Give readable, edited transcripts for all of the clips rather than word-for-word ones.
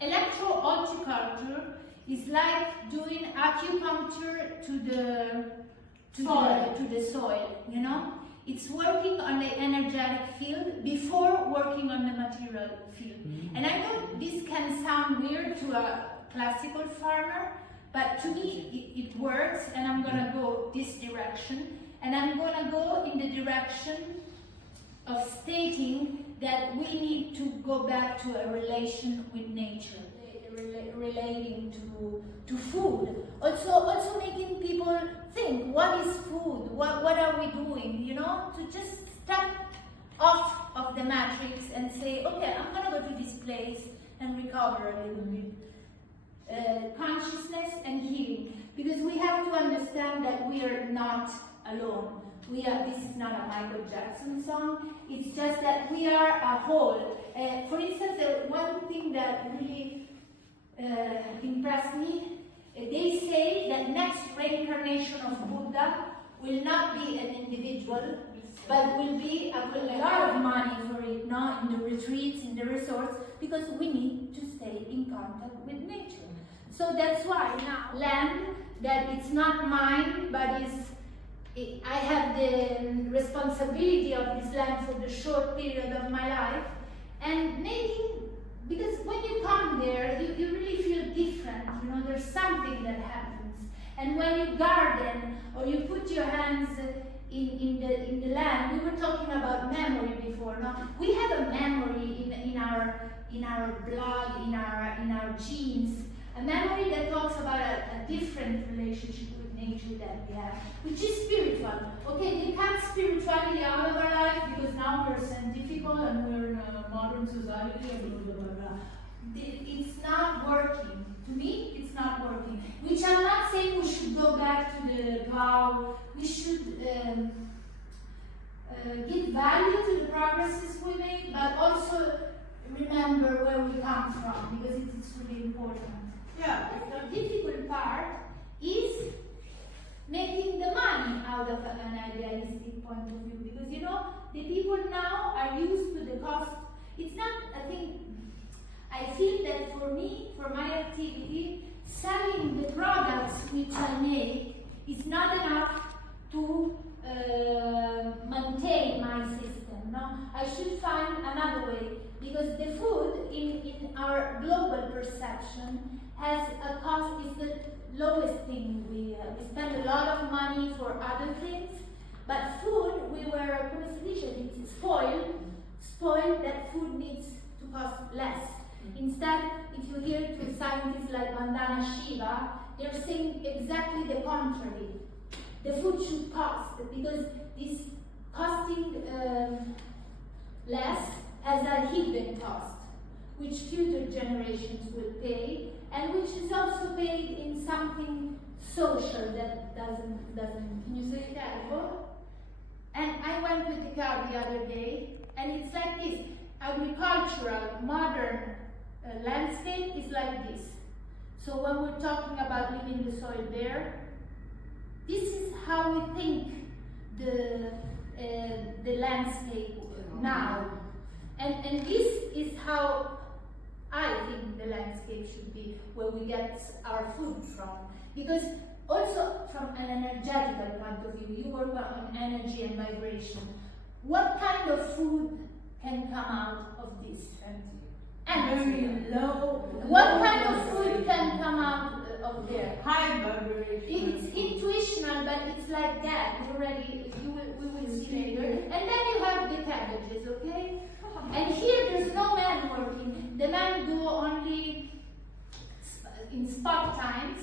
Electro-Horticulture is like doing acupuncture to the soil, you know? It's working on the energetic field before working on the material field. And I know this can sound weird to a classical farmer, but to me it works, and I'm gonna go this direction, and I'm gonna go in the direction of stating that we need to go back to a relation with nature, relating to food. Also making people think, what is food? What are we doing? You know, to just step off of the matrix and say, okay, I'm gonna go to this place and recover a little bit. Consciousness and healing. Because we have to understand that we are not alone. This is not a Michael Jackson song. It's just that we are a whole. For instance, one thing that really impressed me, they say that next reincarnation of Buddha will not be an individual, but will be a lot of money for it, no? In the retreats, in the resorts, because we need to stay in contact with nature. So that's why now land that it's not mine, but I have the responsibility of this land for the short period of my life, and because when you come there, you really feel different, you know, there's something that happens. And when you garden, or you put your hands in the land, we were talking about memory before, no? We have a memory in our blood, in our genes, a memory that talks about a different relationship with nature that we have, which is spiritual. Okay, we cut spirituality out of our life because now we're scientific and we're in a modern society and blah, blah, blah, blah. It's not working. To me, it's not working. Which I'm not saying we should go back to the cow. We should give value to the progresses we made, but also remember where we come from, because it's really important. Yeah. The difficult part is making the money out of an idealistic point of view, because you know, the people now are used to the cost. It's not, I feel that for me, for my activity, selling the products which I make is not enough to maintain my system. No? I should find another way, because the food in our global perception has a cost, is the lowest thing we spend a lot of money for other things, but food, we were, it's spoiled that food needs to cost less. Instead, if you hear to scientists like Vandana Shiva, they're saying exactly the contrary. The food should cost, because this costing less has a hidden cost, which future generations will pay, and which is also paid in something social that doesn't. Can you say that? And I went with the car the other day, and it's like this. Agricultural, modern landscape is like this. So when we're talking about leaving the soil bare, this is how we think the landscape now. And this is how I think the landscape should be, where we get our food from. Because also from an energetical point of view, you work on energy and vibration. What kind of food can come out of this? Energy. Low. What kind of food can come out of there? High vibration. It's intuitional, but it's like that. We will see later. And then you have the cabbages, okay? And here there's no man working. The men do only in spot times,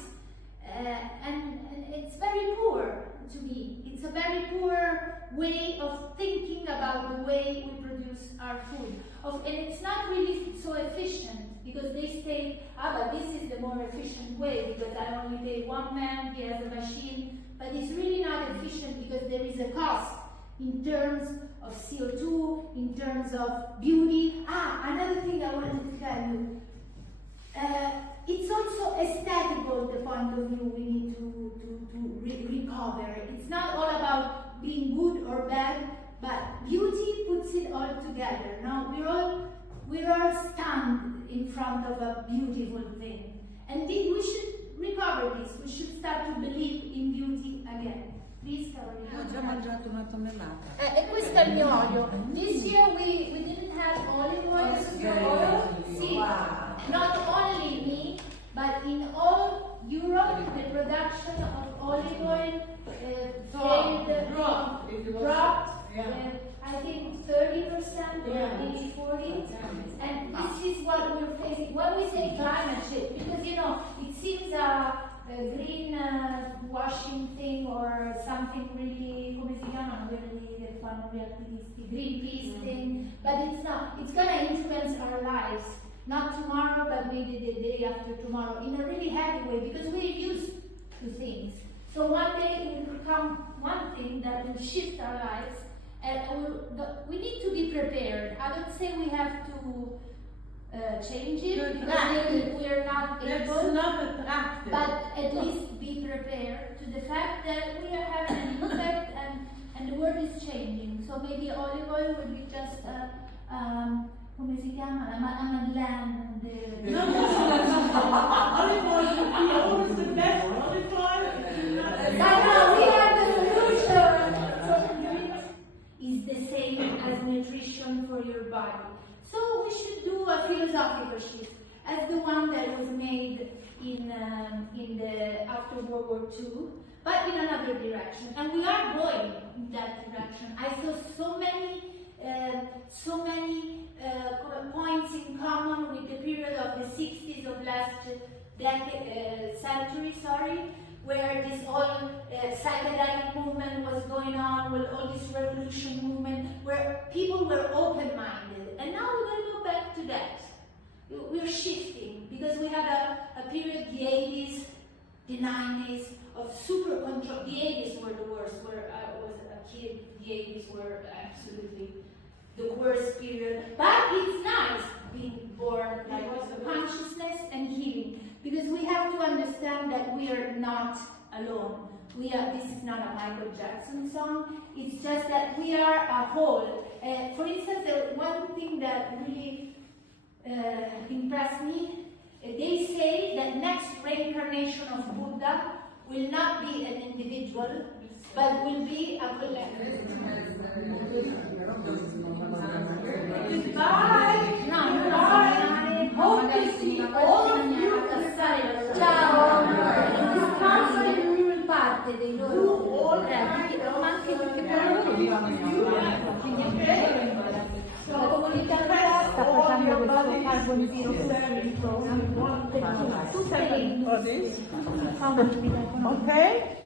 and it's very poor to me. It's a very poor way of thinking about the way we produce our food. And it's not really so efficient, because they say, but this is the more efficient way, because I only pay one man, he has a machine. But it's really not efficient, because there is a cost in terms of CO2, in terms of beauty. Another thing I wanted to tell you. It's also aesthetical, the point of view we need to recover. It's not all about being good or bad, but beauty puts it all together. Now we're all stunned in front of a beautiful thing. And we should recover this. We should start to believe in beauty again. Please, Carolina. Ho già mangiato una tonnellata. E questo è il mio olio. This year we didn't have olive oil. This is your oil? See, Wow. not only me, but in all Europe, the production of olive oil dropped. I think 30% or maybe 40%. And this is what we're facing. When we say climate change, because it seems a green washing thing or something really, come si chiamano quelli che fanno gli attivisti, Greenpeace thing, but it's not. It's gonna influence our lives, not tomorrow, but maybe the day after tomorrow, in a really heavy way, because we're used to things. So one day it will come one thing that will shift our lives, and we need to be prepared. I don't say we have to change it, because we are not able. That's not attractive. But at least be prepared to the fact that we are having an impact and the world is changing. So maybe olive oil will be just come si chiama? A Madeleine. Olive oil would be always the best. Olive oil We have the solution. Is the same as nutrition for your body. So we should do a philosophical shift, as the one that was made in the after World War II, but in another direction. And we are going in that direction. I saw so many points in common with the period of the 60s of last century, where this whole psychedelic movement was going on, with all this revolution movement, where people were open-minded. And now we're going to go back to that. We're shifting, because we had a period, the 80s, the 90s, of super control. The 80s were the worst. Where I was a kid, the 80s were absolutely the worst period. But it's nice being born like consciousness and healing, because we have to understand that we are not alone. This is not a Michael Jackson song. It's just that we are a whole. For instance, one thing that really impressed me, they say that next reincarnation of Buddha will not be an individual, but will be a collective. Goodbye! No, bye! Hope to see all of you. Ciao! In this country we will parte dei loro redditi, ma anche perché per loro vivono in la comunità sta facendo questo carbon zero per tutte le industrie. Okay.